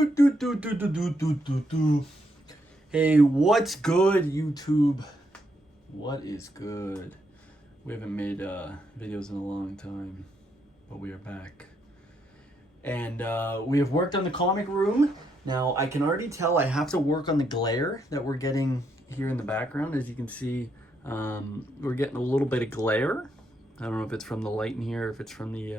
Hey, what's good, YouTube? What is good? We haven't made videos in a long time, but we are back. And we have worked on the comic room. Now, I can already tell I have to work on the glare that we're getting here in the background. As you can see, we're getting a little bit of glare. I don't know if it's from the light in here, if it's from the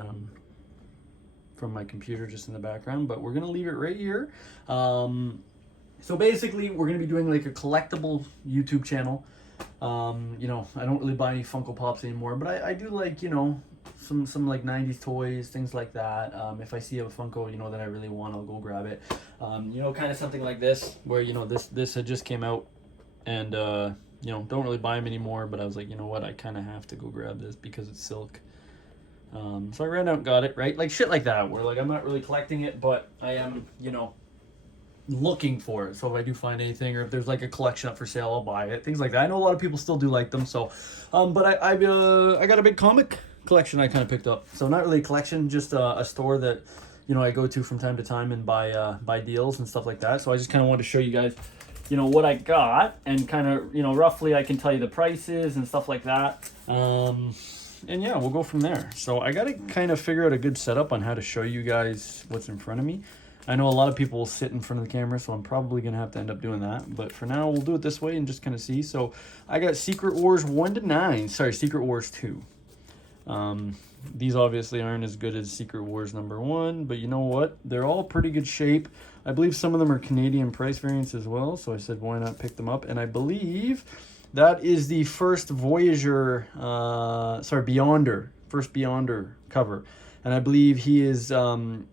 from my computer just in the background, but we're gonna leave it right here. So basically, we're gonna be doing like a collectible YouTube channel. You know, I don't really buy any Funko Pops anymore, but I do like, you know, some like 90s toys, things like that. If I see a Funko, you know, that I really want, I'll go grab it. You know, kind of something like this, where, you know, this had just came out, and you know, don't really buy them anymore, but I was like, you know what, I kind of have to go grab this because it's silk. So I ran out and got it, right? Like shit like that, where like I'm not really collecting it, but I am, you know, looking for it. So if I do find anything, or if there's like a collection up for sale, I'll buy it. Things like that. I know a lot of people still do like them. So, but I got a big comic collection I kind of picked up. So not really a collection, just a store that, you know, I go to from time to time and buy deals and stuff like that. So I just kind of wanted to show you guys, you know, what I got, and kind of, you know, roughly I can tell you the prices and stuff like that. And yeah, we'll go from there. So I got to kind of figure out a good setup on how to show you guys what's in front of me. I know a lot of people will sit in front of the camera, so I'm probably going to have to end up doing that. But for now, we'll do it this way and just kind of see. So I got Secret Wars 1 to 9. Sorry, Secret Wars 2. These obviously aren't as good as Secret Wars #1, but you know what? They're all pretty good shape. I believe some of them are Canadian price variants as well, so I said why not pick them up. And I believe that is the first Voyager, Beyonder, first Beyonder cover. And I believe he is in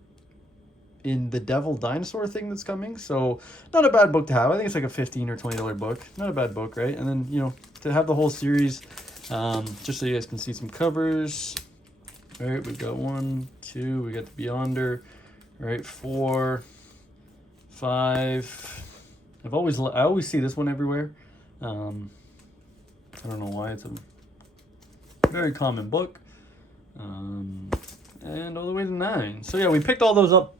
the Devil Dinosaur thing that's coming. So not a bad book to have. I think it's like a $15 or $20 book. Not a bad book, right? And then, you know, to have the whole series, just so you guys can see some covers. All right, we've got 1, 2, we got the Beyonder, all right, 4, 5. I always see this one everywhere. I don't know why. It's a very common book. And all the way to 9. So yeah, we picked all those up.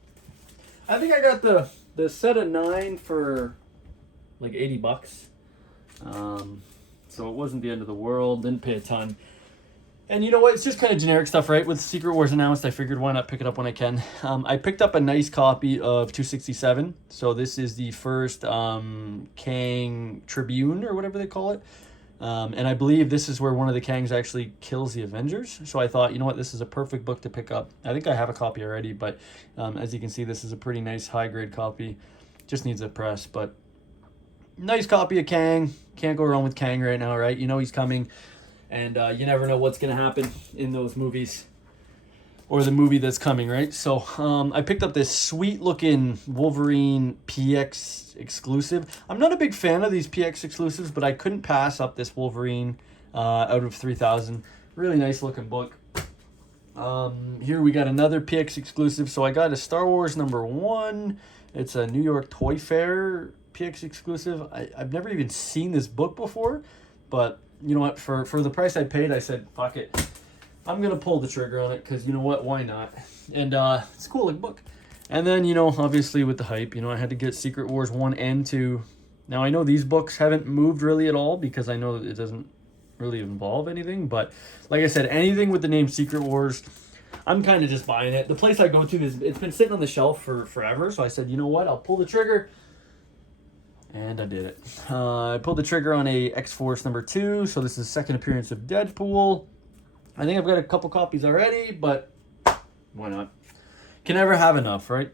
I think I got the set of 9 for like $80. So it wasn't the end of the world. Didn't pay a ton. And you know what? It's just kind of generic stuff, right? With Secret Wars announced, I figured why not pick it up when I can. I picked up a nice copy of 267. So this is the first Kang Tribune, or whatever they call it. And I believe this is where one of the Kangs actually kills the Avengers. So I thought, you know what, this is a perfect book to pick up. I think I have a copy already, but as you can see, this is a pretty nice high-grade copy. Just needs a press, but nice copy of Kang. Can't go wrong with Kang right now, right? You know he's coming, and you never know what's going to happen in those movies, or the movie that's coming, right? So I picked up this sweet-looking Wolverine Px exclusive. I'm not a big fan of these Px exclusives, but I couldn't pass up this Wolverine out of 3,000. Really nice-looking book. Here we got another Px exclusive. So I got a Star Wars #1. It's a New York Toy Fair Px exclusive. I've never even seen this book before, but you know what? For the price I paid, I said, fuck it. I'm going to pull the trigger on it because, you know what, why not? And it's a cool looking book. And then, you know, obviously with the hype, you know, I had to get Secret Wars 1 and 2. Now, I know these books haven't moved really at all because I know that it doesn't really involve anything. But like I said, anything with the name Secret Wars, I'm kind of just buying it. The place I go to, it's been sitting on the shelf for forever. So I said, you know what, I'll pull the trigger. And I did it. I pulled the trigger on a X-Force #2. So this is the second appearance of Deadpool. I think I've got a couple copies already, but why not? Can never have enough, right?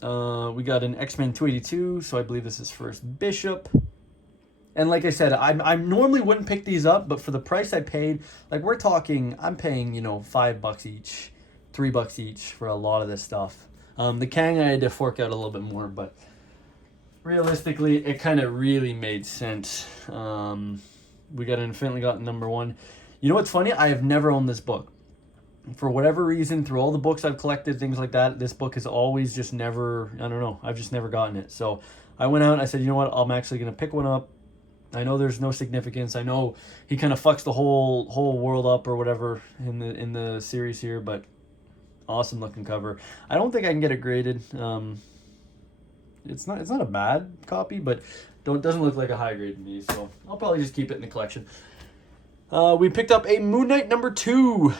We got an X-Men 282, so I believe this is first Bishop. And like I said, I normally wouldn't pick these up, but for the price I paid, like we're talking, I'm paying, you know, $5 each, $3 each for a lot of this stuff. The Kang, I had to fork out a little bit more, but realistically, it kind of really made sense. We got an Infinitely Got #1. You know what's funny? I have never owned this book. For whatever reason, through all the books I've collected, things like that, this book has always just never, I don't know, I've just never gotten it. So I went out and I said, you know what, I'm actually going to pick one up. I know there's no significance. I know he kind of fucks the whole world up or whatever in the series here, but awesome looking cover. I don't think I can get it graded. It's not a bad copy, but doesn't look like a high grade to me. So I'll probably just keep it in the collection. We picked up a Moon Knight #2.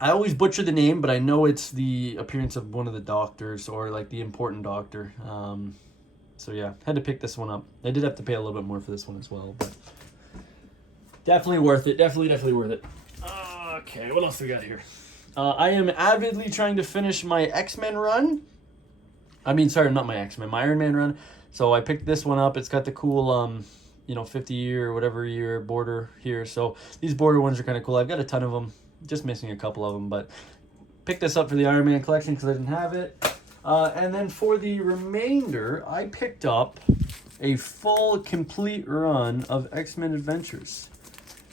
I always butcher the name, but I know it's the appearance of one of the doctors or like the important doctor. So yeah, had to pick this one up. I did have to pay a little bit more for this one as well, but definitely worth it. Definitely worth it. Okay, what else we got here? I am avidly trying to finish my X-Men run. I mean, sorry, not my X-Men, my Iron Man run. So I picked this one up. It's got the cool, 50-year or whatever year border here. So these border ones are kind of cool. I've got a ton of them. Just missing a couple of them, but picked this up for the Iron Man collection because I didn't have it. And then for the remainder, I picked up a full, complete run of X-Men Adventures.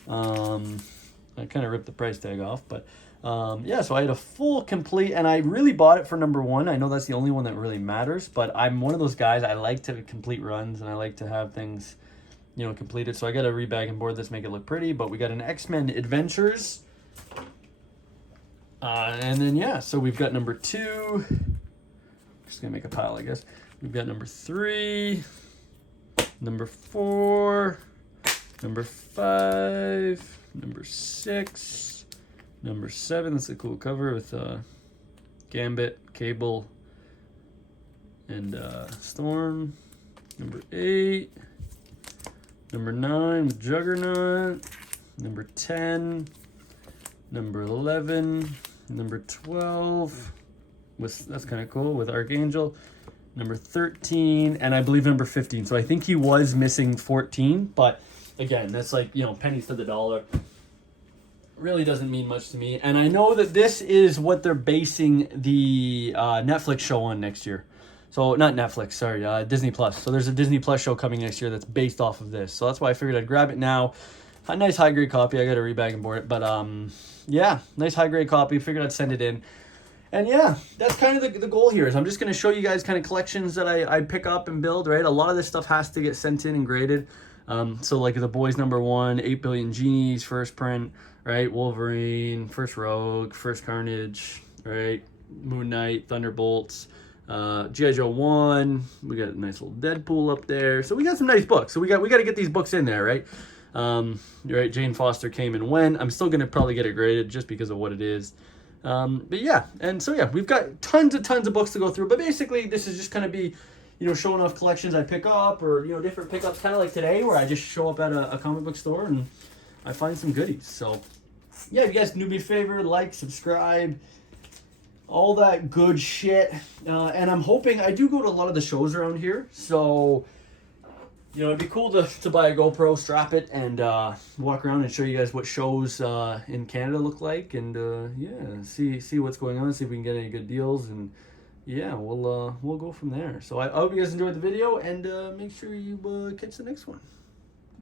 I kind of ripped the price tag off, but yeah, so I had a full, complete, and I really bought it for #1. I know that's the only one that really matters, but I'm one of those guys, I like to complete runs, and I like to have things, completed. So I got to rebag and board this, make it look pretty, but we got an X-Men Adventures. And then, yeah, so we've got #2. Just going to make a pile, I guess. We've got #3, #4, #5, #6, #7. That's a cool cover with Gambit, Cable, and Storm. #8, #9 with Juggernaut, #10, #11, #12 with, that's kind of cool, with Archangel, #13, and I believe #15. So I think he was missing 14, but again, that's like, pennies to the dollar. Really doesn't mean much to me. And I know that this is what they're basing the Netflix show on next year. So not Netflix, sorry, Disney Plus. So there's a Disney Plus show coming next year that's based off of this. So that's why I figured I'd grab it now. A nice high grade copy. I got to rebag and board it, but yeah, nice high grade copy. Figured I'd send it in. And yeah, that's kind of the goal here, is I'm just going to show you guys kind of collections that I pick up and build, right? A lot of this stuff has to get sent in and graded. So like the Boys #1, 8 Billion Genies, first print, right? Wolverine, first Rogue, first Carnage, right? Moon Knight, Thunderbolts, G.I. Joe 1. We got a nice little Deadpool up there. So we got some nice books. So we got to get these books in there, right? Right, Jane Foster came and went. I'm still going to probably get it graded just because of what it is. But yeah, and so yeah, we've got tons of books to go through, but basically this is just going to be, showing off collections I pick up, or, different pickups, kind of like today, where I just show up at a comic book store and I find some goodies. So yeah, if you guys can do me a favor, like, subscribe, all that good shit. And I'm hoping, I do go to a lot of the shows around here, so it'd be cool to buy a GoPro, strap it, and walk around and show you guys what shows in Canada look like, and yeah, see what's going on, see if we can get any good deals, and yeah, we'll go from there. So I hope you guys enjoyed the video, and make sure you catch the next one.